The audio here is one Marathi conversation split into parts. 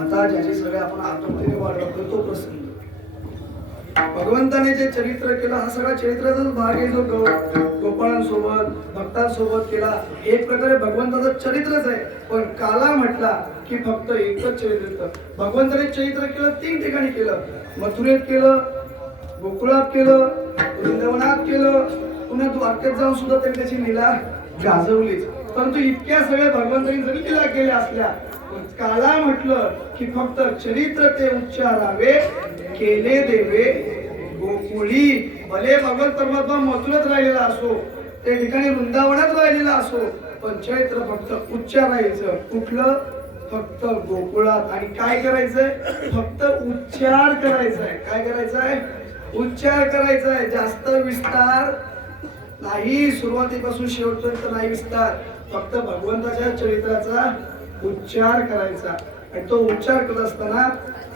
आता ज्याची सगळे आपण आतुरतेने वाट बघतो तो प्रसंग. भगवंताने जे चरित्र केलं हा सगळा चरित्राचाच भाग आहे जो गोपाळांसोबत भक्तांसोबत केला. एक प्रकारे भगवंताचं चरित्रच आहे. पण काला म्हटला की फक्त एकच चरित्र. भगवंताने चरित्र केलं 3 ठिकाणी केलं. मथुरेत केलं, गोकुळात केलं, वृंदावनात केलं, पुन्हा द्वारकेत जाऊन सुद्धा त्यांनी त्याची लीला गाजवलीच. परंतु इतक्या सगळ्या भगवंतांनी जरी लीला केल्या असल्या काला म्हटलं की फक्त चरित्र ते उच्चारावे केले देवे गोकुळी. भले भगवंत परमात्मा मथुरेत राहिलेला असो, त्या ठिकाणी वृंदावनात राहिलेला असो, पण चैत्र फक्त उच्चारायचं. कुठलं? फक्त गोकुळात. आणि काय करायचंय? फक्त उच्चार करायचाय. काय करायचंय? उच्चार करायचाय. जास्त विस्तार नाही, सुरुवातीपासून शेवटपर्यंत नाही विस्तार. फक्त भगवंताच्या चरित्राचा उच्चार करायचा. आणि तो उच्चार करत असताना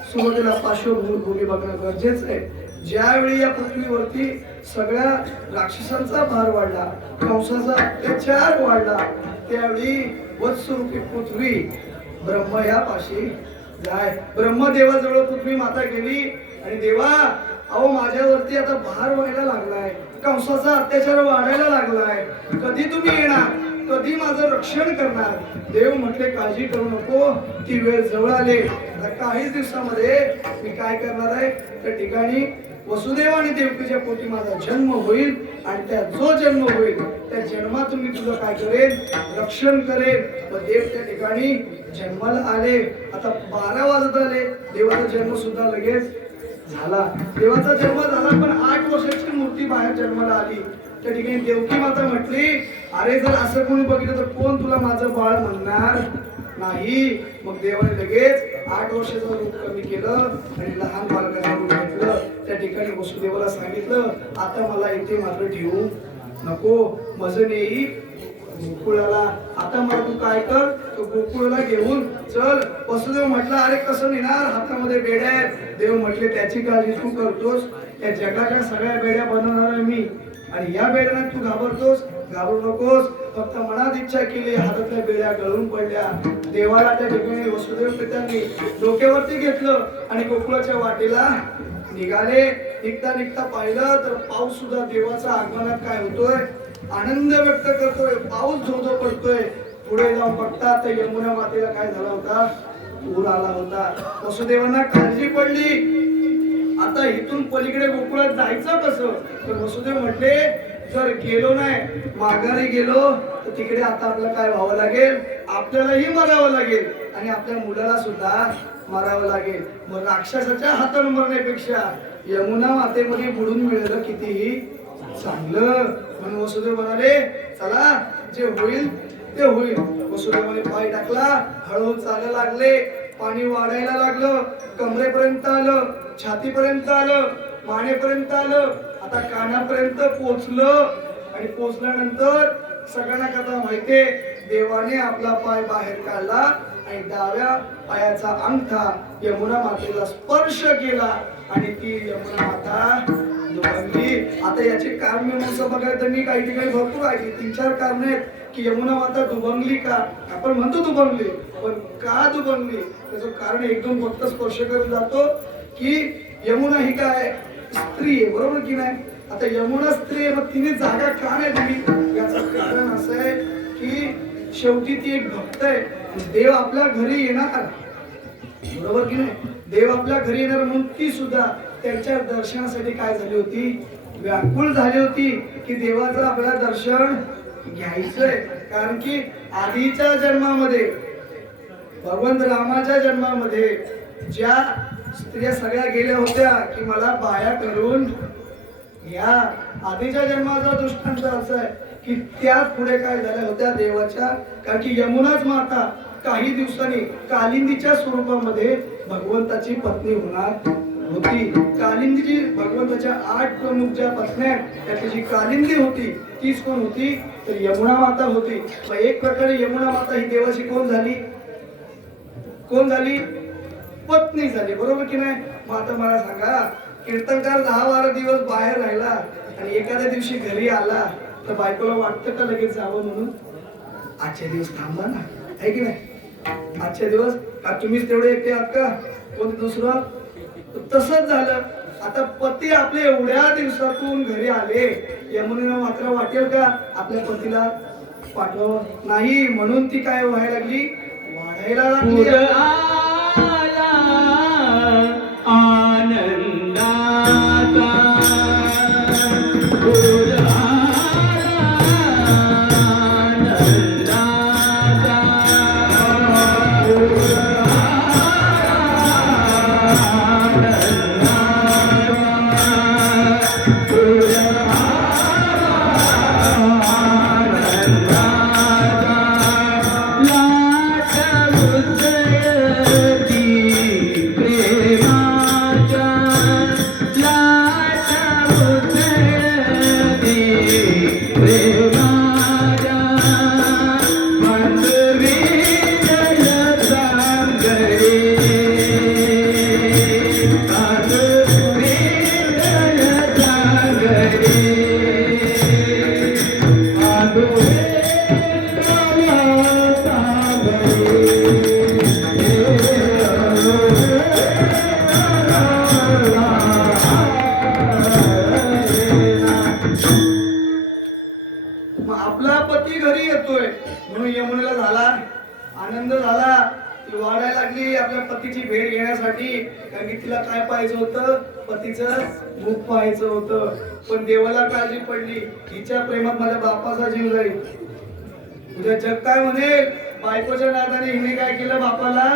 सुरुवातीला पार्श्वभूमी बघणं गरजेचं आहे. ज्यावेळी या पृथ्वीवरती सगळ्या राक्षसांचा भार वाढला, कंसाचा अत्याचार वाढला, त्यावेळी वत्सरूपी पृथ्वी ब्रह्म या पाशी जाय. ब्रह्मदेवाजवळ पृथ्वी माता गेली आणि देवा अहो माझ्यावरती आता भार व्हायला लागलाय, कंसाचा अत्याचार वाढायला लागलाय, कधी तुम्ही येणार, कधी माझं रक्षण करणार? देव म्हटले काळजी करू नको, ती वेळ जवळ आली. काहीच दिवसामध्ये मी काय करणार आहे, त्या ठिकाणी वसुदेव आणि देवकीच्या पोटी माझा जन्म होईल. आणि त्या जो जन्म होईल त्या जन्मातून मी तुझं काय करेन? रक्षण करेन. व देव त्या ठिकाणी जन्माला आले. आता 12 वाजत आले. देवाचा जन्म सुद्धा लगेच झाला. देवाचा जन्म झाला, पण 8 वर्षाची मूर्ती बाहेर जन्माला आली. त्या ठिकाणी देवकी माता म्हटली, अरे जर असं कोणी बघितलं तर कोण तुला माझं बाळ म्हणणार नाही. मग देवाने लगेच 8 वर्षाचं रूप कमी केलं आणि लहान बालकाचं रूप घेतलं. त्या ठिकाणी वसुदेवाला सांगितलं, आता मला इथे मात्र ठेवू नको, मजन येई गोकुळाला. आता मला तू काय कर, तो गोकुळाला घेऊन चल. वसुदेव म्हटला, अरे कसं नेणार, हातामध्ये बेड्या आहेत. देव म्हटले, त्याची काळजी तू करतोस, या जगाच्या सगळ्या बेड्या बनवणार आहे मी. आणि या बेड्याने तू घाबरतोस, घाबरू नकोस. फक्त मनात इच्छा केली, हातातल्या बेड्या गळून पडल्या. देवाला त्या ठिकाणी वसुदेव पित्यांनी डोक्यावरती घेतलं आणि गोकुळाच्या वाटेला निघाले. निघता निघता पाहिलं तर पाऊस सुद्धा देवाचा आगमनात काय होतोय, आनंद व्यक्त करतोय. पाऊस धो पडतोय. पुढे जाऊन बघता तर यमुना मातेला काय झाला होता, पूर आला होता. वसुदेवांना काळजी पडली, आता इथून पलीकडे गोकुळात जायचं कसं? तर वसुदेव म्हटले, जर गेलो नाही, माघारी गेलो तर तिकडे आता आपल्याला काय व्हावं लागेल, आपल्यालाही मरावं लागेल आणि आपल्या मुलाला सुद्धा मारावं लागेल. मग राक्षसाच्या हाताने मरण्यापेक्षा यमुना मातेमध्ये बुडून मिळालं कितीही चांगलं. म्हणून वसुदेव म्हणाले, चला जे होईल ते होईल. वसुदेवाने पाय टाकला, हळूहळू चालायला लागले. पाणी वाढायला लागलं, कमरेपर्यंत आलं, छातीपर्यंत आलं, मानेपर्यंत आलं, आता कानापर्यंत पोचलं. आणि पोचल्यानंतर सगळ्यांना कथा माहितीये, देवाने आपला पाय बाहेर काढला आणि डाव्या पायाचा अंगठा यमुना मातेला स्पर्श केला आणि ती यमुना माता दुभंगली. आता याचे कारण बघायला तर मी काही ठिकाणी भरपूर ऐकली, 3-4 कारण आहेत की यमुना माता दुभंगली का. आपण म्हणतो दुभंगली, पण का दुभंगली त्याचं कारण 1-2 फक्त स्पर्श करून जातो की यमुना ही काय स्त्री आहे, बरोबर की नाही. आता यमुना स्त्री आहे, मग तिने जागा का नाही दिली? याचं कारण असं आहे की शेवटी ती एक भक्त आहे. देव आपल्या घरी येणार, बरोबर की नाही. देव आपल्या घरी येणार म्हणून ती सुद्धा त्यांच्या दर्शनासाठी काय झाली होती, व्याकुळ झाली होती की देवाचं आपल्याला दर्शन घ्यायचंय. कारण की आधीच्या जन्मामध्ये, भगवंत रामाच्या जन्मामध्ये ज्या स्त्रिया सगळ्या गेल्या होत्या की मला बाया करून घ्या, आधीच्या जन्माचा दृष्टांत असा आहे की त्या पुढे काय झाल्या होत्या देवाच्या. कारण की यमुनाच माता काही दिवसांनी कालिंदीच्या स्वरूपामध्ये भगवंताची पत्नी होणार होती. कालिंदीची भगवंताच्या 8 प्रमुख ज्या पत्न्या त्यातली जी कालिंदी होती तीच कोण होती, तर यमुना माता होती. मग एक प्रकारे यमुना माता ही देवाची कोण झाली, कोण झाली, पत्नी झाली, बरोबर की नाही. मग आता मला सांगा, कीर्तनकार 10-12 दिवस बाहेर राहिला आणि एखाद्या दिवशी घरी आला तर बायकोला वाटतं का लगेच जावं म्हणून? आजच्या दिवस थांबा ना, आहे की नाही. आजच्या दिवस का तुम्हीच तेवढे एकटे आहात का? कोणी दुसरं? तसंच झालं. आता पती आपले एवढ्या दिवसातून घरी आले, यमुनेला मात्र वाटेल का आपल्या पतीला पाठव नाही, म्हणून ती काय व्हायला लागली, वाढायला लागली. आला आनंदाचा पूर आपला पती घरी येतोय म्हणून यमुनेला झाला आनंद झाला. ती वाढायला लागली आपल्या पतीची भेट घेण्यासाठी, कारण की तिला काय पाहायचं होतं, पतीचं मुख पाहायचं होतं. पण देवाला काळजी पडली, हिच्या प्रेमात माझ्या बापाचा जीव जाईल. उद्या जग काय म्हणेल, बायकोच्या नादाने हिने काय केलं, बापाला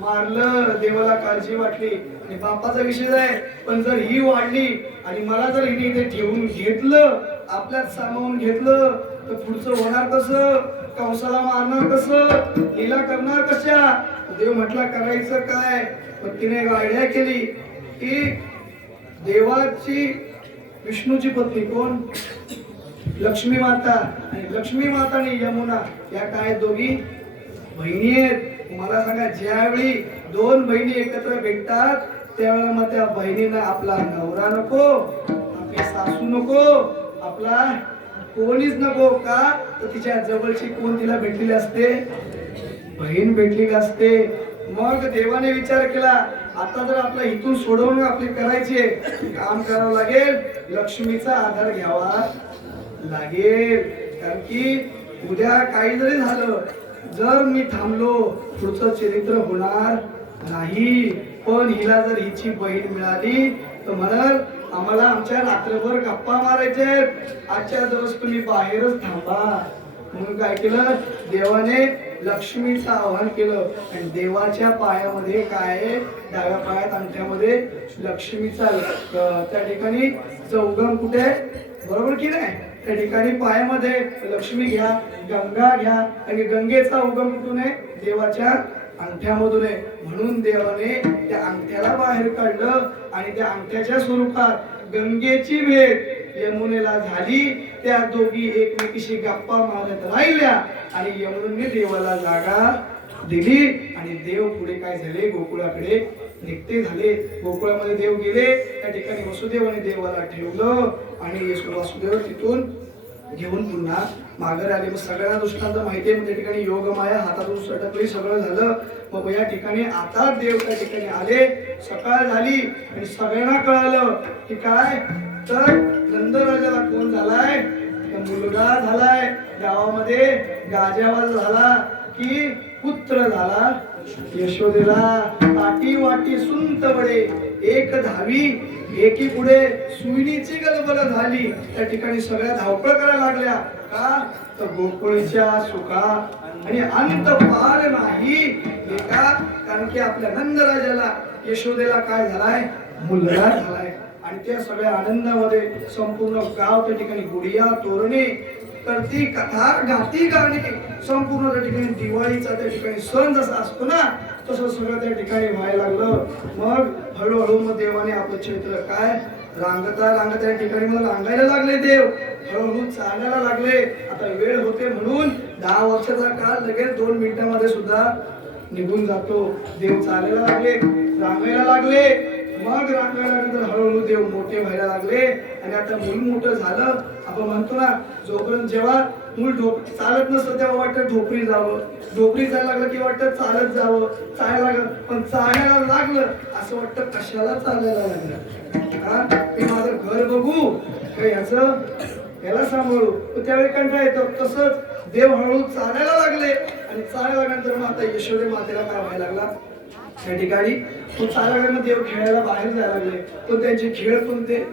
मारलं. देवाला काळजी वाटली आणि बापाचा विषय आहे. पण जर ही वाढली आणि मला जर हिने इथे ठेवून घेतलं, आपल्यात सामावून घेतलं, तर पुढचं होणार कसं, कंसाला मारणार कसं, लीला करणार कशा. देव म्हटला करायचं काय. पण तिने एक आयडिया केली की देवाची विष्णूची पत्नी कोण, लक्ष्मी माता, आणि लक्ष्मी माता आणि यमुना या काय दोघी बहिणी आहेत. मला सांगा, ज्यावेळी दोन बहिणी एकत्र भेटतात त्यावेळेला मग त्या बहिणींना आपला नवरा नको, आपली सासू नको, आपला कोणीच नको का, तर तिच्या जवळची कोण तिला भेटलेली असते, बहीण भेटलेली असते. मग देवाने विचार केला, आता जर आपला इथून सोडवून आपली करायची काम करावं लागेल, लक्ष्मीचा आधार घ्यावा लागेल. कारण की उद्या काही जरी झालं, जर मी थांबलो पुढचं चरित्र होणार नाही. पण हिला जर हिची बहीण मिळाली तर म्हणाल, आम्हाला आमच्या रात्रभर गप्पा मारायचे, आजच्या दिवस तुम्ही बाहेरच थांबा. म्हणून काय केलं, देवाने लक्ष्मीचं आवाहन केलं. आणि देवाच्या पायामध्ये काय, डाव्या पायात अंगठ्यामध्ये लक्ष्मीचा त्या ठिकाणी उगम कुठे, बरोबर की नाही, त्या ठिकाणी पायामध्ये लक्ष्मी घ्या, गंगा घ्या. आणि गंगेचा उगम कुठून आहे, देवाच्या अंगठ्यामधून आहे. म्हणून देवाने त्या अंगठ्याला बाहेर काढलं आणि त्या अंगठ्याच्या स्वरूपात गंगेची भेट यमुनेला झाली. त्या दोघी एकमेकीशी गप्पा मारत राहिल्या आणि यमुनेने देवाला जागा दिली. आणि देव पुढे काय झाले, गोकुळाकडे निघते झाले. गोकुळामध्ये देव गेले, त्या ठिकाणी वसुदेवाने देवाला ठेवलं आणि वासुदेव तिथून घेऊन पुन्हा माघारी आले. मग सगळ्यांना दृष्टांत माहिती आहे. त्या ठिकाणी योगमाया हातातून सटकली, सगळं झालं. मग या ठिकाणी आता देव त्या ठिकाणी आले, सकाळ झाली आणि सगळ्यांना कळालं की काय, तर नंदराजाला कोण झालाय, मुलगा झालाय. गावामध्ये गाजावाज झाला की पुत्र झाला. यशोदेला ताटी वाटी सुंत वडे, एक धावी एकी पुढे सुईणीची गलबल झाली. त्या ठिकाणी सगळ्या धावपळ करायला लागल्या. का, तर गोकुळच्या सुखा आणि अंत पार नाही. का, कारण की आपल्या नंदराजाला यशोदेला काय झालाय, मुलगा झालाय. आणि त्या सगळ्या आनंदामध्ये संपूर्ण गाव त्या ठिकाणी गुडिया तोरणे करती, कथा गाती गाणी, संपूर्ण त्या ठिकाणी दिवाळीचा त्या ठिकाणी सण जसा असतो ना, तसं सगळं त्या ठिकाणी व्हायला लागलं. मग हळूहळू मग देवाने आपलं चरित्र काय रांगता रांगता या ठिकाणी मला रांगायला लागले. देव हळूहळू चालायला लागले. आता वेळ होते म्हणून 10 वर्षाचा काळ लगेच 2 मिनिटांमध्ये सुद्धा निघून जातो. देव चालायला लागले, रांगायला लागले. मग रांगायला हळूहळू देव मोठे व्हायला लागले आणि आता मूल मोठं झालं. आपण म्हणतो ना, जोपर्यंत जेव्हा मूल चालत नसतं तेव्हा वाटतं ढोपरी जावं, ढोपरी जायला लागलं की वाटतं चालत जावं, चालायला लागलं पण चालायला लागलं असं वाटतं कशाला चालायला लागलं. हा, मी माझं घर बघू का याला सांभाळू, त्यावेळी कंटाळा येतो. तसंच देव हळूहळू चालायला लागले आणि चालायला लागल्यानंतर मग आता यशोदे मातेला काय व्हायला लागला, त्या ठिकाणी तो चालायला देव खेळायला बाहेर जायला लागले. पण त्यांचे खेळ कोणते,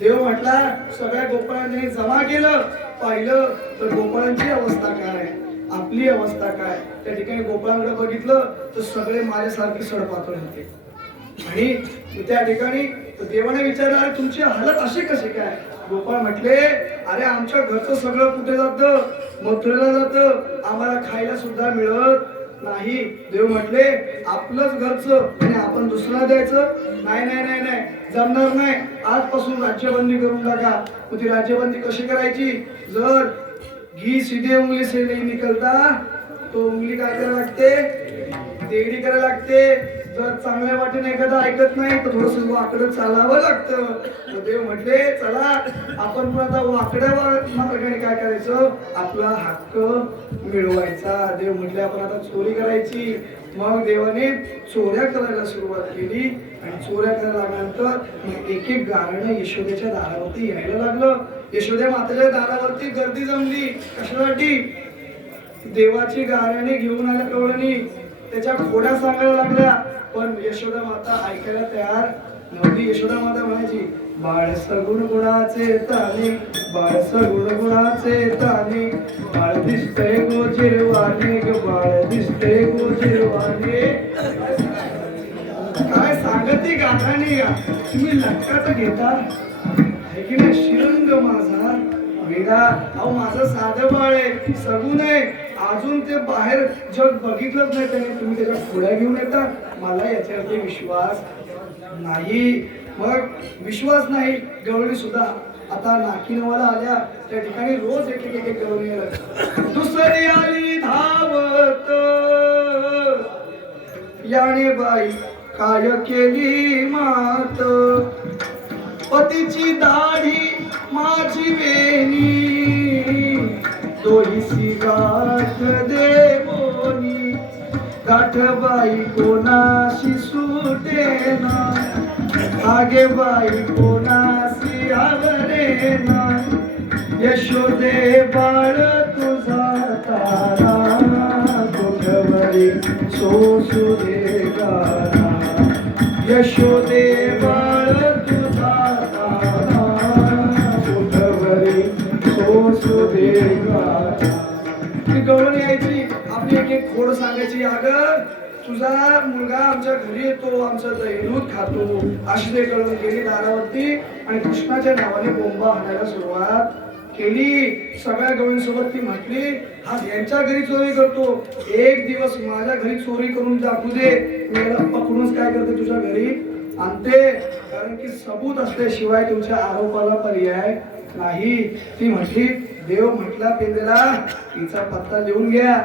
देव म्हटला सगळ्या गोपाळांनी जमा केलं, पाहिलं तर गोपाळांची अवस्था काय, आपली अवस्था काय. त्या ठिकाणी गोपाळांकडे बघितलं तर सगळे माझ्यासारखे सडपातळ होते. आणि त्या ठिकाणी देवाने विचारलं, अरे तुमची हालत अशी कशी काय. गोपाळ म्हटले, अरे आमच्या घरचं सगळं कुठे जातं, मथुरेला जातं, आम्हाला खायला सुद्धा मिळत नाही. देव म्हटले, आपलंच घरचं आणि आपण दुसऱ्याला द्यायचं, नाही नाही नाही नाही, जमणार नाही. आजपासून राज्यबंदी करून टाका. मग ती राज्यबंदी कशी करायची, जर घी सीधे उंगली से नहीं निकलता तो उंगली काय करायला लागते, देगडी करायला लागते. जर चांगल्या वाटेने एखादा ऐकत नाही तर थोडस वाकडं चालावं लागतं. देव म्हटले, चला आपण पण आता वाकड्या मार्गाने काय करायचं, आपला हक्क मिळवायचा. देव म्हटले, आपण आता चोरी करायची. मग देवाने चोऱ्या करायला सुरुवात केली आणि चोऱ्या करायला लागल्यानंतर एक एक गारणं यशोदेच्या दारावरती यायला लागलं. यशोदे मातेच्या दारावरती गर्दी जमली. कशासाठी, देवाची गाण्याने घेऊन आल्या कवळणी, त्याच्या खोड्या सांगायला लागल्या. पण यशोदा माता ऐकायला तयार नव्हती. यशोदा माता म्हणायची, बाळ सगुण गुणाचे ताने, बाळ सगुण गुणाचे ताने, बाळ दिसते गोजिरवाने ग, बाळ दिसते गोजिरवाने. काय सांगते गाण्याने, तुम्ही लटकाच घेता आहे की नाही. शिरंग माझा वेडा, अहो माझं साधं बाळ आहे, सगुण आहे, अजून ते बाहेर जग बघितलंच नाही त्याने, तुम्ही त्याच्या खोड्या घेऊन येता. मला याच्यावरती विश्वास नाही. मग विश्वास नाही, गवळणी सुद्धा आता नाकिनवाला आल्या. त्या ठिकाणी रोज एक एक एक गवळणी आल्या. दुसरी आली धावत, याने बाई काय केली मात, पतीची दाढी माझी वेणी, दोहीसी गाठ देवोनी, गाठ बाई कोणाशी सुटेना, आगे बाई कोणाशी आवरेना, यशोदे बाळ तुझा तारा, तुझवरी सोसू दे गारा, यशोदे बाळ तुझा तारा, तुझवरी सोसू दे गारा. ती गवळण यायची, आपली एक एक खोड सांगायची, अगं तुझा मुलगा आमच्या घरी येतो, आमचं दैनूत खातो, अशी ते गवळण गेली दारावरती आणि कृष्णाच्या नावाने बोंबा हाणायला सुरुवात केली. सगळ्या गवळींसोबत ती म्हटली, हा यांच्या घरी चोरी करतो, एक दिवस माझ्या घरी चोरी करून दाखवू दे, मी याला पकडूनच काय करते तुझ्या घरी आणते, कारण की सबूत असल्याशिवाय तुमच्या आरोपाला पर्याय नाही. ती म्हटली, देव म्हटला पेंदेला, तिचा पत्ता लिहून घ्या,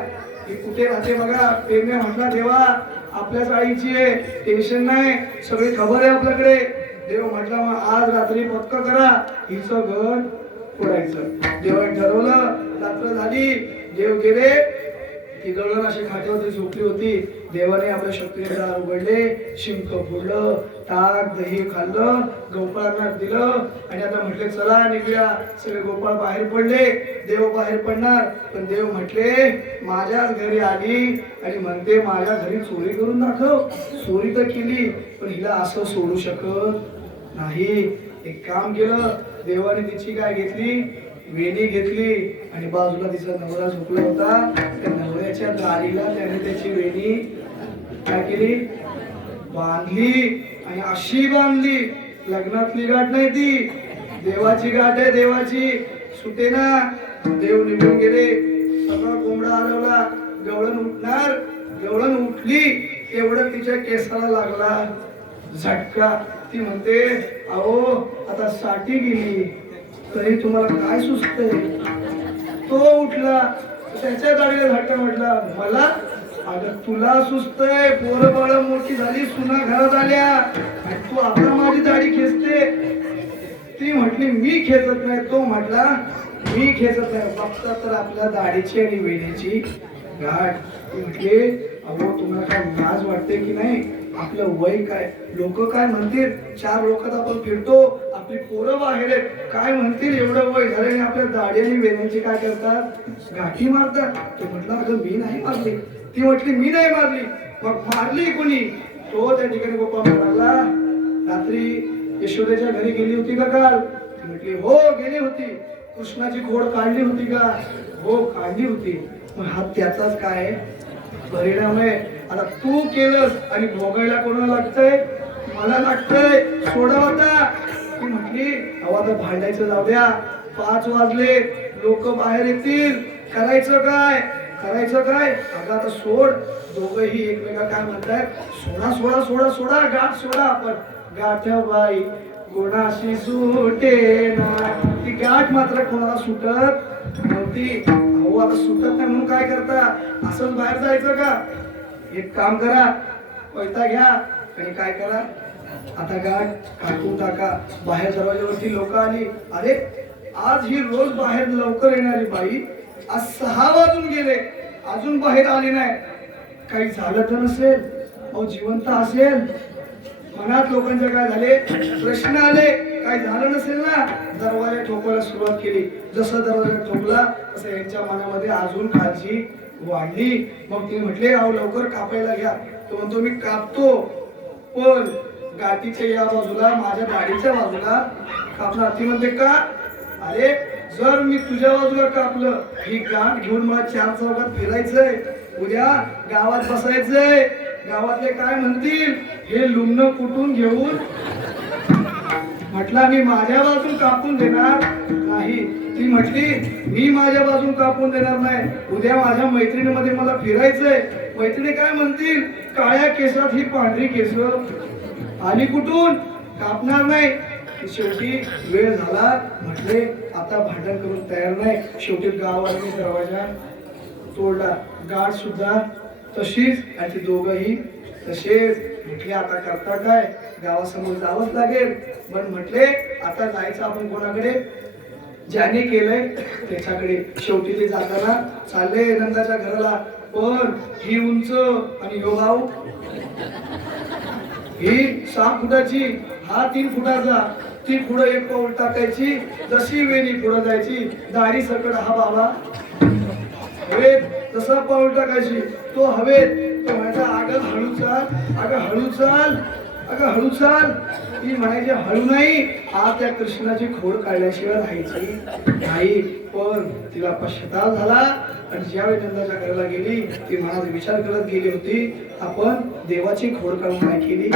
ती कुठे राहते बघा. पेंदे म्हटला, देवा आपल्याच आईची आहे, टेन्शन नाही, सगळी खबर आहे आपल्याकडे. देव म्हटला, मग आज रात्री पक्क करा, हिचं घर फोडायचं. देवाने ठरवलं. रात्र झाली, देव गेले, ती गवळण अशी खाट्यावरती झोपली होती. देवाने आपल्या शक्तीने दार उघडले, शिंक फोडलं, ताक दही खाल्लं, गोपाळांना दिलं आणि आता म्हटले चला निघूया. सगळे गोपाळ बाहेर पडले, देव बाहेर पडणार. पण देव म्हटले, माझ्याच घरी आली आणि म्हणते माझ्या घरी चोरी करून दाखव. चोरी तर केली, पण हिला असं सोडू शकत नाही. एक काम केलं, देवाने तिची काय घेतली, वेणी घेतली आणि बाजूला तिचा नवरा झोपला होता, त्या नवऱ्याच्या दारीला त्याने त्याची वेणी काय केली, बांधली आणि अशी बांधली. लग्नातली गाठ नाही ती, देवाची गाठ आहे, देवाची सुटेना. देव निघून गेले, सगळा कोंबडा हरवला. गवळण उठणार, गवळण उठली, एवढं तिच्या केसाला लागला झटका. ती म्हणते, अहो आता साठी गेली तरी तुम्हाला काय सुचतंय. तो उठला, त्याच्या दाढीला झटका म्हटला, मला अगं तुला सुचतंय, पोरं बाळ मोठी झाली, सुना घरात आल्या आणि तू आता माझी दाढी खेचते. ती म्हटली मी खेचत नाही, तो म्हटला मी खेचत नाही. फक्त तर आपल्या दाढीची आणि वेणीची गाठ. ती म्हटली अहो तुम्हाला काय लाज वाटते की नाही? आपलं वय काय, लोक काय म्हणतील? 4 लोकात आपण फिरतो, आपली पोरं बाहेर आहेत, काय म्हणतील? एवढं वय झालं आणि आपल्या दाढी आणि वेण्यांची काय करतात? गाठी मारतात. ते म्हटलं अगं मी नाही मारली. ती म्हटली मी नाही मारली. मग मारली कोणी? तो त्या ठिकाणी गोपाळ म्हणाला रात्री यशोदेच्या घरी गेली होती का काल? ती म्हटली हो गेली होती. कृष्णाची खोड काढली होती का? हो काढली होती. मग हा त्याचाच काय परिणाम आहे? आता तू केलंस आणि भोगायला कोणाला लागतंय? मला लागतंय. सोडा होता. ती म्हटली अहो आता भांडायचं जाऊ द्या, 5 वाजले, लोक बाहेर येतील, करायचं काय? करायचं काय? अगं आता सोड. दोघंही एकमेका काय म्हणतायत? सोडा सोडा सोडा सोडा, गाठ सोडा. आपण गाठ्या बाई कोणाशी सुटे ना. ती गाठ मात्र कोणाला सुटत नव्हती. अहो आता सुटत नाही म्हणून काय करता? असंच बाहेर जायचं का? एक काम करा, पैसा घ्या आणि काय करा, आता गाठ काढून टाका. बाहेर दरवाज्यावरती लोक आली, अरे आज ही रोज बाहेर लवकर येणारी बाई आज 6 वाजून गेले, अजून बाहेर आली नाही. काही झालं तर नसेल? अहो जिवंत असेल? मनात लोकांच्या काय झाले प्रश्न आले, काही झालं नसेल ना? दरवाजा ठोकायला सुरुवात केली. जसं दरवाजा ठोकला तसं यांच्या मनामध्ये अजून काळजी वाढली. मग तिने म्हटले अहो लवकर कापायला घ्या. तो म्हणतो मी कापतो, पण गाठीच्या या बाजूला, माझ्या दाढीच्या बाजूला कापणार. ती म्हणते का? अरे जर मी तुझ्या बाजूला कापलं, ही गाठ घेऊन मला 4 चौकात फिरायचंय, उद्या गावात बसायचंय, गावातले काय म्हणतील? हे लुमणं कुठून घेऊन. म्हटला मी माझ्या बाजून कापून देणार नाही. ती म्हटली मी माझ्या बाजून कापून देणार नाही, उद्या माझ्या मैत्रिणीमध्ये मला फिरायचंय, मैत्रिणी काय म्हणतील? काळ्या केसात ही पांढरी केस आली कुठून? कापणार नाही. शेवटी वेळ झाला. म्हटले आता भांडण करून तयार नाही. शेवटी गावाने दरवाजा तोडला. गाठ सुद्धा तशीच आणि ते दोघंही तसेच. म्हटले आता करता काय? गावासमोर जावंच लागेल. पण म्हटले आता जायचं आपण कोणाकडे? ज्याने केलंय त्याच्याकडे. शेवटी ते जाताना चालले नंदाच्या घराला. पण ही उंच आणि ह्यो भाऊ, ही 6 फुटाची, हा 3 फुटाचा. ती पुढं 1 पाऊल टाकायची, जशी वेणी पुढं जायची, दाढी सकट हा बाबा हवेत तसा पाऊल टाकायची, तो हवेत. तो म्हणायचा अगं हळू चाल, अगं हळू चाल, अगं हळू चाल. ती म्हणायची हळू नाही. हा त्या कृष्णाची खोड काढल्याशिवाय राहायची नाही. पण तिला पश्चाताप झाला आणि ज्यावेळी नंदाच्या घराला गेली, ती मनात विचार करत गेली होती आपण देवाची खोड काढून काय केली?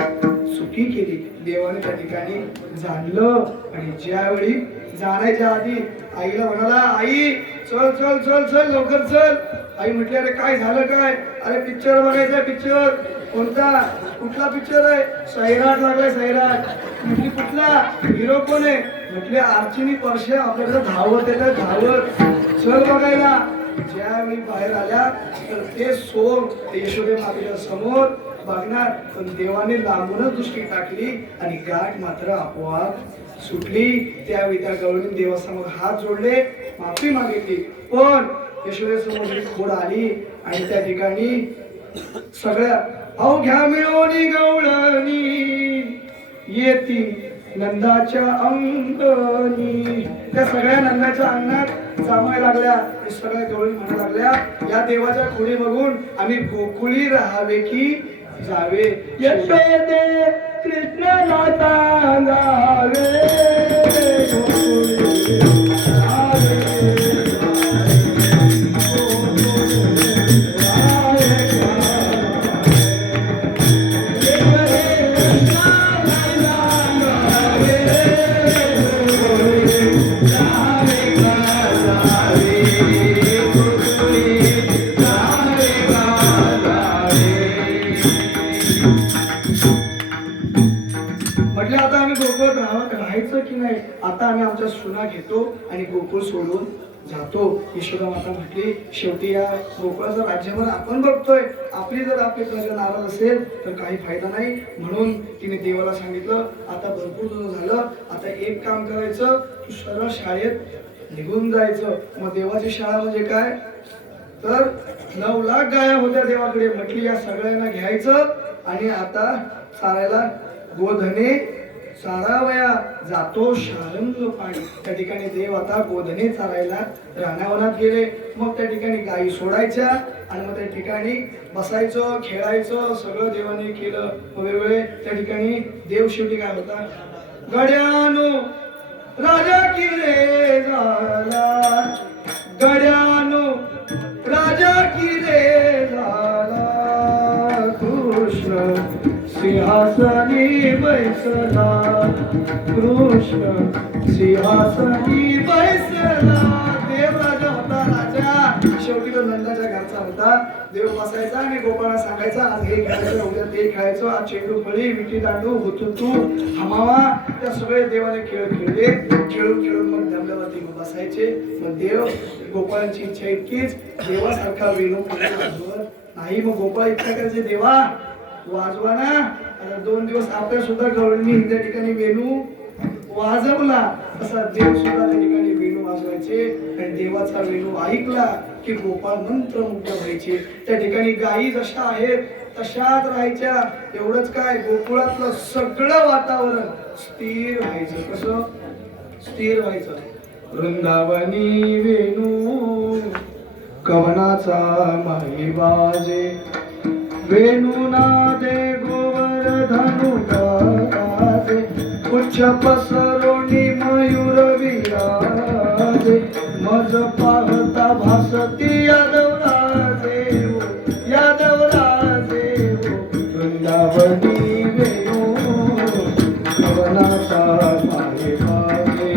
चुकी केली. देवाने त्या ठिकाणी जाणलं. आणि ज्यावेळी जाण्याच्या आधी आईला म्हणाला आई चल चल चल चल लवकर चल. आई म्हटली अरे काय झालं काय? अरे पिक्चर बघायचा. पिक्चर कोणता? कुठला पिक्चर आहे? सैराट लागलाय सैराट. म्हटली कुठला? हिरो कोण आहे? म्हटले अर्चनी परशे आपल्याकडे धावत येतात धावत, चल बघायला. ज्यावेळी बाहेर आल्या तर ते सोर यशोदे मातेच्या समोर बघणार, पण देवाने लांबूनच दृष्टी टाकली आणि गाठ मात्र आपोआप सुटली. त्यावेळी त्या गवळीने देवासमोर हात जोडले, माफी मागितली. पण यशोदेसमोर ही खोड आली आणि त्या ठिकाणी सगळ्या अवघ्या मिळवणी गवळणी येती नंदाच्या अंगणी. त्या सगळ्या नंदाच्या अंगणात जामायला लागल्या. सगळ्या गवळी म्हणू लागल्या या देवाच्या खोडी बघून आम्ही गोकुळी राहावे की जावे? यशोदे कृष्णाला सांगावे म्हटलं आता आम्ही गोकुळात राहायचं की नाही? आता आम्ही आमच्या सुना घेतो आणि गोकुळ सोडून जातो. यशोदा माता म्हटली शेवटी या गोकुळाचं राज्यभर आपण बघतोय, आपली जर आपली प्रजा नाराज असेल तर काही फायदा नाही. म्हणून तिने देवाला सांगितलं आता भरपूर तुझं झालं, आता एक काम करायचं, तू सरळ शाळेत निघून जायचं. मग देवाची शाळा म्हणजे काय तर 9 लाख गाया होत्या देवाकडे. म्हटली या सगळ्यांना घ्यायचं आणि आता चारायला गोधने चारावया जातो शारंग पाणी. त्या ठिकाणी देव आता गोधने चारायला रानावनात गेले. मग त्या ठिकाणी गायी सोडायच्या आणि मग त्या ठिकाणी बसायचं, खेळायचं, सगळं देवाने केलं. वेगवेगळे त्या ठिकाणी देव शेवटी काय होता, गड्यानो राजा की रे झाला, गड्यानो राजा की रे झाला, कृष्ण सिंहासनी बैसला, कृष्ण सिंहासनी बैसला. देव राजा होता, राजा शेवटी तो नंदाच्या घरचा होता. देव बसायचा आणि गोपाळाला सांगायचा आज हे खेळायचं, उद्या ते खेळायचं, आज चेंडू फळी, विटी दांडू, हुतुतू, हमावा, त्या सगळे देवाने खेळ खेळले. खेळून खेळून मग दमल्यावरती बसायचे. मग देव गोपाळांची इच्छा इतकीच, देवासारखा वेणू वाजवत नाही. मग गोपाळ इच्छा करायचे देवा वाजवा ना. आता 2 दिवस आपल्या सुद्धा गवळणी त्या ठिकाणी वेणू वाजवला, तसा देव सुद्धा त्या ठिकाणी वेणू वाजवायचे. आणि देवाचा वेणू ऐकला की गोपाळ मंत्रमुग्ध व्हायचे. त्या ठिकाणी गायी जशा आहेत तशाच राहायच्या. एवढंच काय, गोकुळातलं सगळं वातावरण स्थिर व्हायचं. कसं स्थिर व्हायचं. वृंदावनी वेणू कवनाचा माही बाजे, वेणू नादे गोवर्धनु गाजे, उच्च पसरोनी मयूर विराजे, मज पाहता भासती यादवराजे, यादवराजे. वृंदावनी वेणू कवनाचा माही बाजे,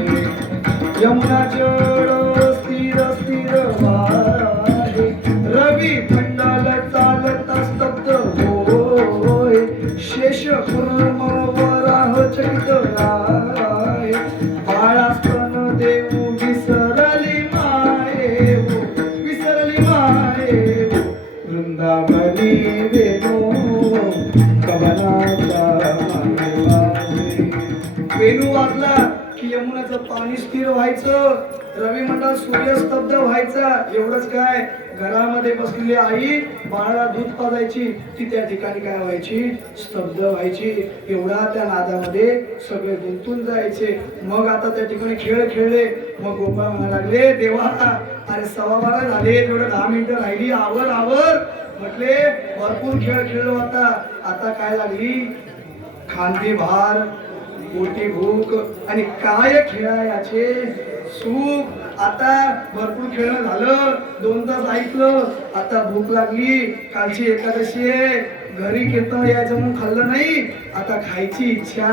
यमुना जळ स्थिर स्थिर वाहे, रवी खंडाल चालता स्तब्ध होय, शेष कुर्म वराह चरित राय, बाळास्तन देऊ विसरली माये, विसरली माये. वृंदावनी वेणू कवनाचा माही बाजे. वेणू वाजला की यमुनाचं पाणी स्थिर व्हायचं, रवी मंडळ सूर्य स्तब्ध व्हायचा. एवढंच काय, घरामध्ये बसलेली आई बाळाला दूध पाजायची, ती त्या ठिकाणी काय व्हायची, स्तब्ध व्हायची. एवढा त्या नादामध्ये सगळे गुंतून जायचे. मग आता त्या ठिकाणी खेळ खेळले. मग गोपाळ म्हणायला लागले देवा अरे 12:15 झाले, तेवढं 10 मिनिटं राहिली, आवर आवर. म्हटले भरपूर खेळ खेळलो, आता काय लागली खांदी भार, मोठी भूक आणि काय खेळायचे सुख. आता भरपूर खेळणं झालं, 2 तास ऐकलं, आता भूक लागली, कालची एकादशी आहे, घरी कीर्तन यायचं म्हणून खाल्लं नाही, आता खायची इच्छा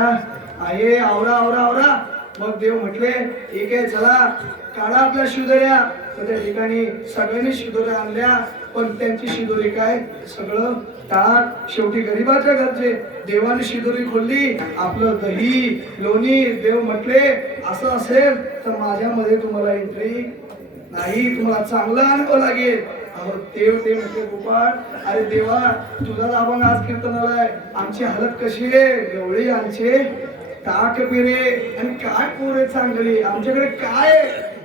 आहे, आवरा आवरा आवरा. मग देव म्हटले ठीक आहे चला काढा आपल्या शिदोऱ्या. तर त्या ठिकाणी सगळ्यांनी शिदोऱ्या आणल्या, पण त्यांची शिदोरी काय सगळं ताट. शेवटी गरीबाच्या घरचे देवाने शिदोरी खोलली, आपलं दही लोणी. देव म्हटले असं असेल तर माझ्यामध्ये तुम्हाला एंट्री नाही, तुम्हाला चांगला अनुभव लागेल. अहो देव ते म्हटले गोपाळ अरे देवा तुझा आपण आज कीर्तनाला आहे, आमची हालत कशी आहे, एवढे आमचे ताक पिरे आणि काय पोरे चांगली, आमच्याकडे काय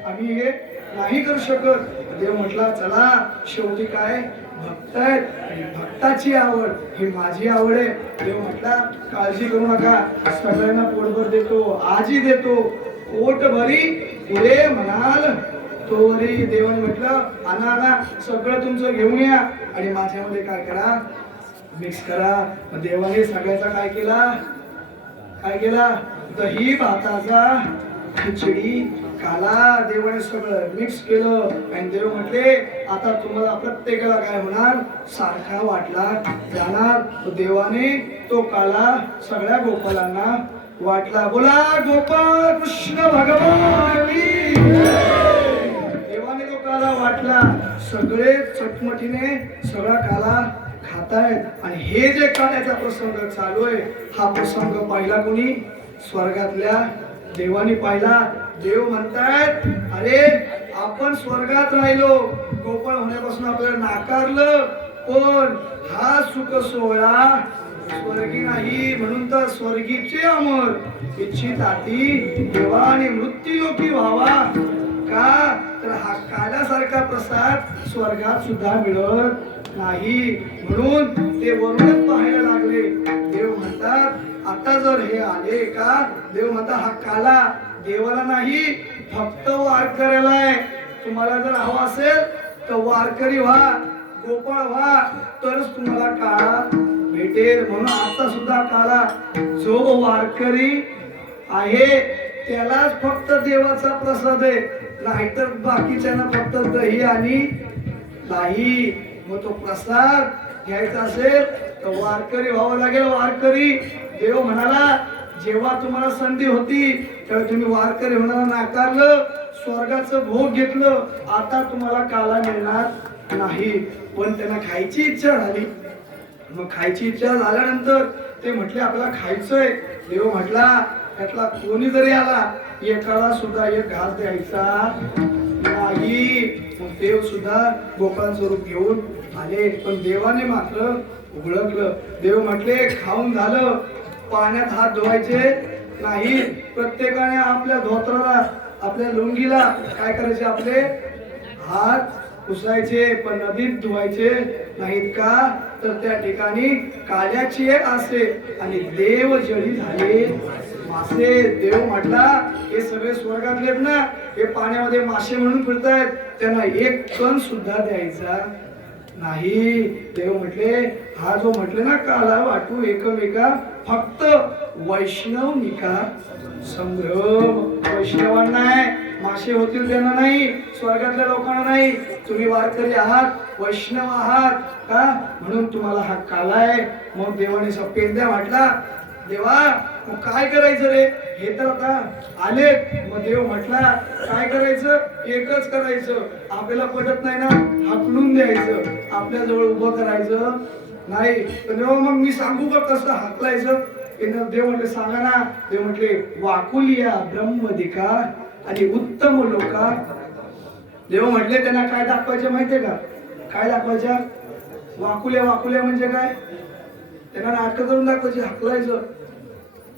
आम्ही हे नाही करू शकत. देव म्हटला चला शेवटी काय भक्त आहेत, भक्ताची आवड ही माझी आवड आहे. देव म्हटला काळजी करू नका, सगळ्यांना पोटभर देतो, आजी देतो, पोट भरी पुरे म्हणाल तोरी. देवाने म्हटलं आणा आणा सगळं तुमचं घेऊन या आणि माझ्यामध्ये काय करा मिक्स करा. देवाने सगळ्याचा काय केला, काय केला दही भाताचा खिचडी काला देवाने सगळं मिक्स केलं. आणि देव म्हटले आता तुम्हाला प्रत्येकाला काय होणार सारखा वाटला जाणार. देवाने तो काला सगळ्या गोपालांना वाटला. बोला गोपाळ कृष्ण भगवान की देवाने तो काला वाटला. सगळे चटमटीने सगळा काला खातायत. आणि हे जे काढायचा प्रसंग चालू आहे हा प्रसंग पाहिला कोणी स्वर्गातल्या देवाने पाहिला. देव म्हणतायत अरे आपण स्वर्गात राहिलो, गोपाळ होण्यापासून आपल्याला नाकारलं, पण हा सुख सोहळा स्वर्गी नाही, म्हणून तर स्वर्गीचे अमर इच्छित आती देवाने मृत्यूलोकी व्हावा. का तर हा काल्यासारखा प्रसाद स्वर्गात सुद्धा मिळत नाही, म्हणून ते वरूनच पाहायला लागले. देव म्हणतात आता जर हे आले का, देव म्हणतात हा काला देवाला नाही फक्त वारकऱ्याला आहे. तुम्हाला जर हवा असेल तर वारकरी व्हा, गोपाळ व्हा, तरच तुम्हाला काळा भेटेल. म्हणून आता सुद्धा काळा जो वारकरी आहे त्यालाच फक्त देवाचा प्रसाद आहे, नाहीतर बाकीच्यांना फक्त दही आणि नाही. मग तो प्रसाद घ्यायचा असेल तर वारकरी व्हावं लागेल. वारकरी देव म्हणाला जेव्हा तुम्हाला संधी होती तेव्हा तुम्ही वारकरी होण्याला नाकारलं, स्वर्गाचं भोग घेतलं, आता तुम्हाला काला मिळणार नाही. पण त्यांना खायची इच्छा झाली. मग खायची इच्छा झाल्यानंतर ते म्हटले आपल्याला खायचंय. देव म्हटला त्यातला कोणी जरी आला एकाला सुद्धा एक घास द्यायचा नाही. मग देव सुद्धा गोपाळ स्वरूप घेऊन आले, पण देवाने मात्र ओळखलं. देव म्हटले खाऊन झालं, पाण्यात हात धुवायचे नाही. प्रत्येकाने आपल्या धोत्राला आपल्या लुंगीला काय करायचे, आपले हात पुसायचे, पण नदीत धुवायचे नाहीत. का तर त्या ठिकाणी काल्याची एक असे आणि देव जळी झाले मासे. देव म्हटला हे सगळे स्वर्गातलेत ना, हे पाण्यामध्ये मासे म्हणून फिरतायत, त्यांना एक कण सुद्धा द्यायचा नाही. देव म्हटले हा जो म्हटले ना काला वाटू एकमेका फक्त वैष्णवनिका संभ्रम. वैष्णवांना आहे, मासे होतील त्यांना नाही, स्वर्गातल्या लोकांना नाही. तुम्ही वारकरी आहात, वैष्णव आहात का, म्हणून तुम्हाला हा काला आहे. मग देवाने पेंद्या म्हटला देवा मग काय करायचं रे, हे तर आता आले. मग देव म्हटला काय करायचं, एकच करायचं. आपल्याला पटत नाही ना, हाकलून द्यायचं, आपल्या जवळ उभं करायचं नाही. पण देवा मग मी सांगू का कसं हाकलायचं. देव म्हटले सांगा ना. देव म्हटले वाकुलिया ब्रह्मदिका आणि उत्तम लोका. देव म्हटले त्यांना काय दाखवायचं माहितीये का, काय दाखवायच्या, वाकुल्या. वाकुल्या म्हणजे काय, त्यांना नाटक करून दाखवायचे, हाकलायचं.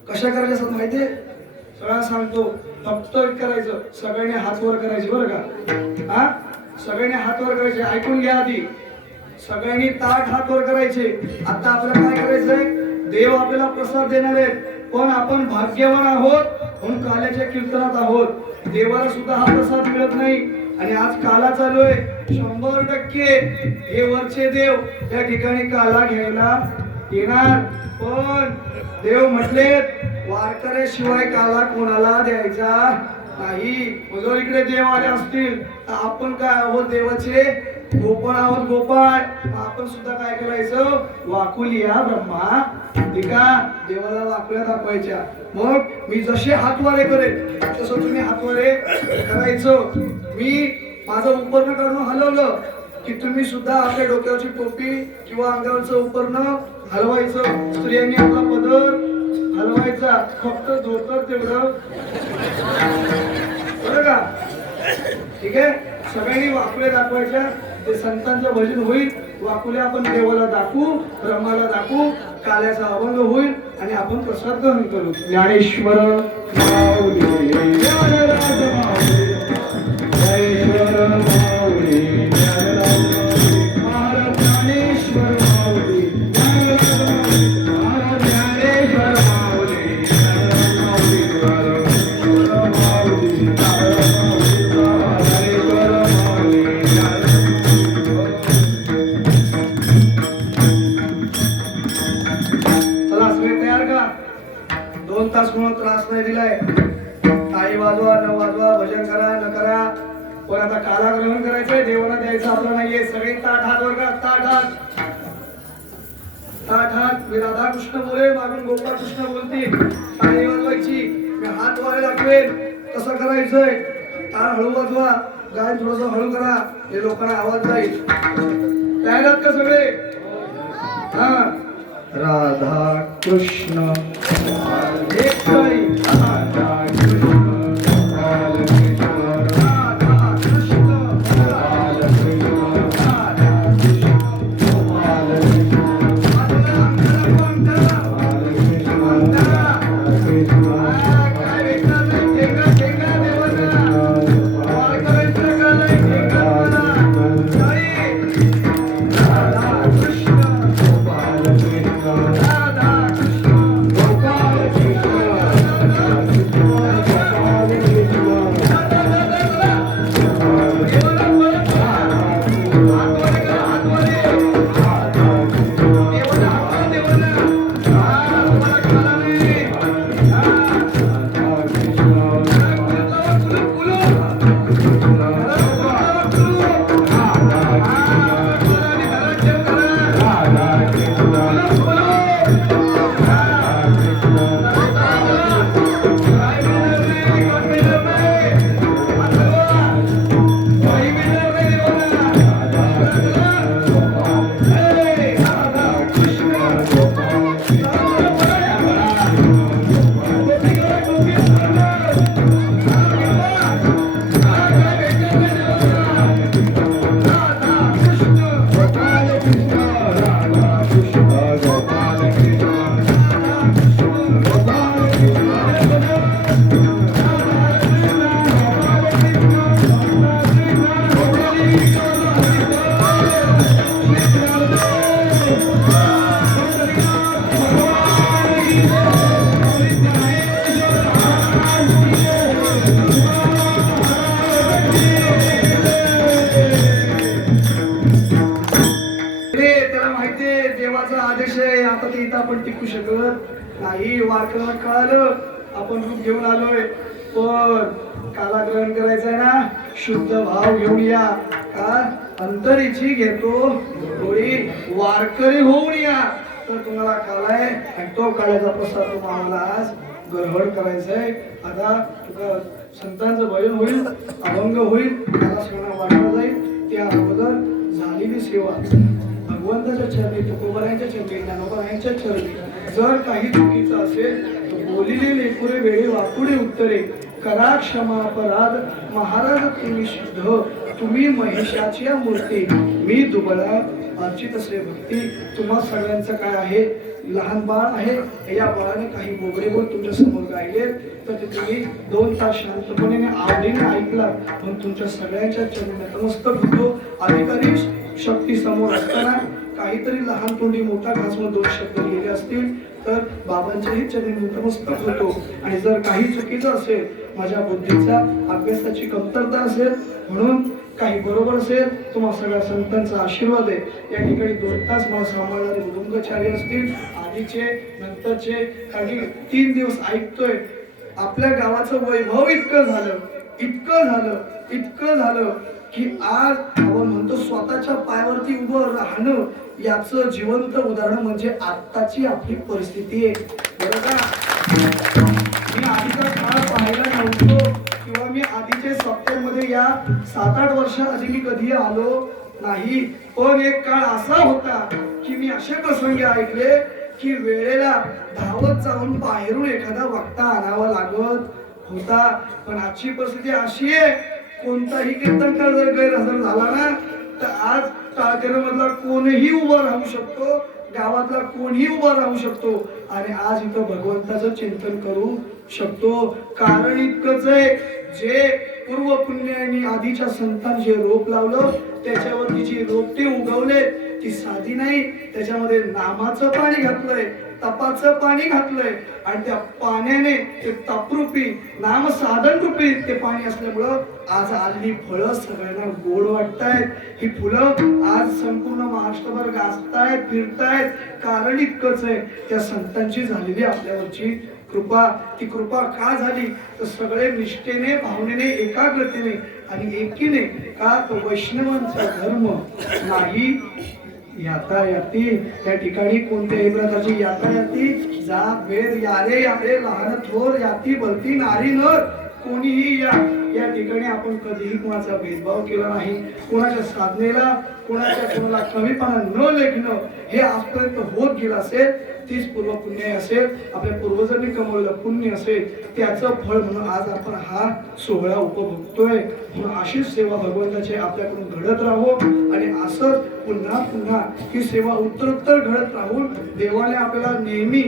कशा करायच्या असतात माहितीये, सगळ्या सांगतो, फक्त करायचं सगळ्यांनी हात वर करायचे बरं का. हा सगळ्यांनी हात वर करायचे, ऐकून घ्या आधी. सगळ्यांनी ताट हात वर करायचे. आता आपल्याला काय करायचंय, देव आपल्याला प्रसाद देणार आहेत, पण आपण भाग्यवान आहोत म्हणून काल्याच्या कीर्तनात आहोत. देवाला सुद्धा हा प्रसाद मिळत नाही आणि आज काला चालू आहे. 100% हे वरचे देव त्या ठिकाणी काला घ्यायला येणार. पण देव म्हटले वारकऱ्याशिवाय काला कोणाला द्यायचा नाही. जर इकडे देव आले असतील तर आपण काय आहोत, देवाचे गोपाळ आहोत. गोपाळ आपण सुद्धा काय करायचं, वाकुलिया ब्रह्मा दिका. देवाला वाकुल्या दाखवायच्या. मग मी जसे हातवारे करेन तसं तुम्ही हातवारे करायचं. मी माझं उपरणं काढून हलवलं की तुम्ही सुद्धा आपल्या डोक्यावरची टोपी किंवा अंगावरचं उपरणं हलवायचं. स्त्रियांनी आपला पदर हलवायचा, फक्त धोतर तेवढं बरं का. ठीक आहे, सगळ्यांनी वाकुल्या दाखवायच्या. ते संतांचं भजन होईल. वाकुल्या आपण देवाला दाखवू, ब्रह्माला दाखवू, काल्याचा अभंग होईल आणि आपण प्रसाद ग्रहण करू. ज्ञानेश्वर माऊली, ज्ञानराज माऊली, ज्ञानेश्वर माऊली, ज्ञानराज माऊली, महाराज ज्ञानेश्वर माऊली, ज्ञानराज माऊली, महाराज ज्ञानेश्वर माऊली, ज्ञानराज माऊली, ज्ञानेश्वर माऊली, ज्ञानराज माऊली, चला सगळे तयार का. 2 तास म्हणून त्रास नाही दिलाय. टाळी वाजवा न वाजवा, भजन करा न करा, पण आता काला ग्रहण करायचंय, देवाला द्यायचं आपलं नाहीये. सगळे ताट हात वर करा, ताट हात, ताट हात. मी राधा कृष्ण बोले, मागून गोपाळ कृष्ण बोलतील. टाळी वाजवायची, मी हात वर दाखवेन कसं करायचंय. टाळ हळू वाजवा, गायन थोडस हळू करा, हे लोकांना आवाज जाईल. तयार का सगळे. हा राधा कृष्ण एक राधा त्याला माहितीये देवाचा आदेश आहे, आता ते इथं आपण टिकू शकत नाही. वारकऱ्याला कळालं आपण रूप घेऊन आलोय, पण काला ग्रहण करायचंय ना, शुद्ध भाव घेऊन या. का अंतरीची घेतो थोडी वारकरी होऊन या, तर तुम्हाला कालाय आणि तो काळाचा प्रसाद तुम्हाला आज ग्रहण करायचंय. आता तुला संतांचं भजन होईल, अभंग होईल, त्याला सगळं वाटलं जाईल. त्या अगोदर झालेली सेवा भगवंताच्या चरणी, तुकोबरायांच्या चरणी, ज्ञानोबरायांच्या चरणी जर काही चुकीचं असेल तर बोलिले लेकुरे वेळे वाकुडे उत्तरे करा क्षमा अपराध महाराज तुम्ही शुद्ध, तुम्ही महेशाची मूर्ती, मी दुबळा अर्चित असे भक्ती. तुम्हा सगळ्यांचं काय आहे, लहान बाळ आहे, या बाळाने काही बोबडे बोल तुमच्या समोर गायले तर ते तुम्ही 2 तास शांतपणे आवडीने ऐकला, पण तुमच्या सगळ्यांच्या चरणी नतमस्तक होतो. अधिकारी शक्ती समोर असताना काहीतरी लहान तोंडी मोठा घास म्हणून 2 शब्द लिहिले असतील तर बाबांच्याही चरणी नतमस्तक होतो. आणि जर काही चुकीचं असेल, माझ्या बुद्धीचा अभ्यासाची कमतरता असेल, म्हणून काही बरोबर असेल, तुम्हाला सगळ्या संतांचा आशीर्वाद आहे. या ठिकाणी 2 तास मला सांभाळणारे मृदुंगाचार्य असतील, आधीचे नंतरचे, काही 3 दिवस ऐकतोय. आपल्या गावाचं वैभव इतकं झालं की आज आपण म्हणतो स्वतःच्या पायावरती उभं राहणं याचं जिवंत उदाहरण म्हणजे आत्ताची आपली परिस्थिती आहे. बरं का, मी आधीचा काळ पाहायला नव्हतो किंवा मी आधीचे सप्टेंबरमध्ये या 7-8 वर्षाआधी मी कधी आलो नाही, पण एक काळ असा होता की मी असे प्रसंग ऐकले की वेळेला धावत जाऊन बाहेरून एखादा वक्ता आणावा लागत होता. पण आजची परिस्थिती अशी आहे, कोणताही कीर्तनकार जर गैरहजर झाला ना तर आज टाळकेरमधला कोणीही उभा राहू शकतो, गावातला कोणीही उभा राहू शकतो आणि आज इथं भगवंताचं चिंतन करू शकतो. कारण इतकंच आहे, जे पूर्व पुण्यानी आधीच्या संतांनी जे रोप लावलं त्याच्यावरती जी रोपटे उगवले ती साधी नाही, त्याच्यामध्ये नामाचं पाणी घातलंय, तपाचं पाणी घातलंय आणि त्या पाण्याने ते तपरूपी नाम साधन रूपी ते पाणी असल्यामुळं आज आलेली फळं सगळ्यांना गोड वाटतायत. ही फुलं आज संपूर्ण महाराष्ट्रभर गाजतायत, फिरतायत. कारण इतकंच आहे, त्या संतांची झालेली आपल्यावरची कृपा. ती कृपा का झाली तर सगळे निष्ठेने, भावनेने, एकाग्रतेने आणि एकीने. का तो वैष्णवांचा धर्म नाही यातायाती. त्या ठिकाणी कोणत्याही प्रकारची यातायाती, जात भेद, यारे यारे, लहान थोर, याती भलती, नारी नर कोणीही या ठिकाणी आपण कधीही कोणाचा भेदभाव केला नाही. कोणाच्या साधनेला कोणाला कमीपणा न लेखणं हे आजपर्यंत होत गेलं असेल. तीच पूर्व पुण्य असेल, आपल्या पूर्वजांनी कमवलेलं पुण्य असेल, त्याचं फळ म्हणून आज आपण हा सोहळा उपभोगतोय. म्हणून अशीच सेवा भगवंताची आपल्याकडून घडत राहो आणि असंच पुन्हा पुन्हा ही सेवा उत्तरोत्तर घडत राहून देवाने आपल्याला नेहमी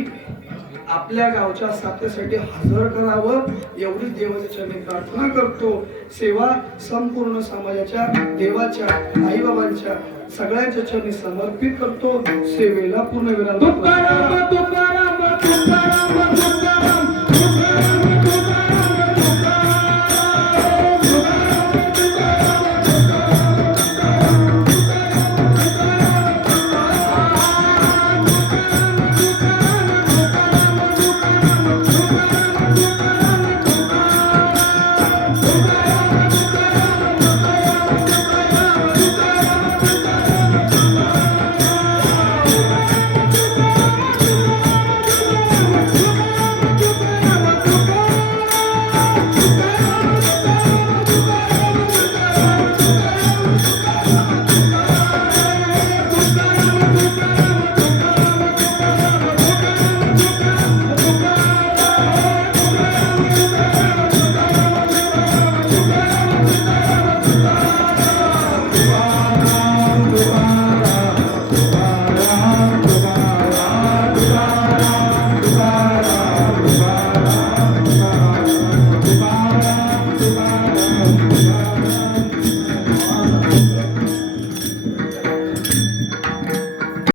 आपल्या गावच्या साथीसाठी हजर करावं एवढी देवाच्या चरणी प्रार्थना करतो. सेवा संपूर्ण समाजाच्या, देवाच्या, आईबाबांच्या सगळ्यांच्या चरणी समर्पित करतो. सेवेला पूर्ण विराम. तुकाराम तुकाराम तुकाराम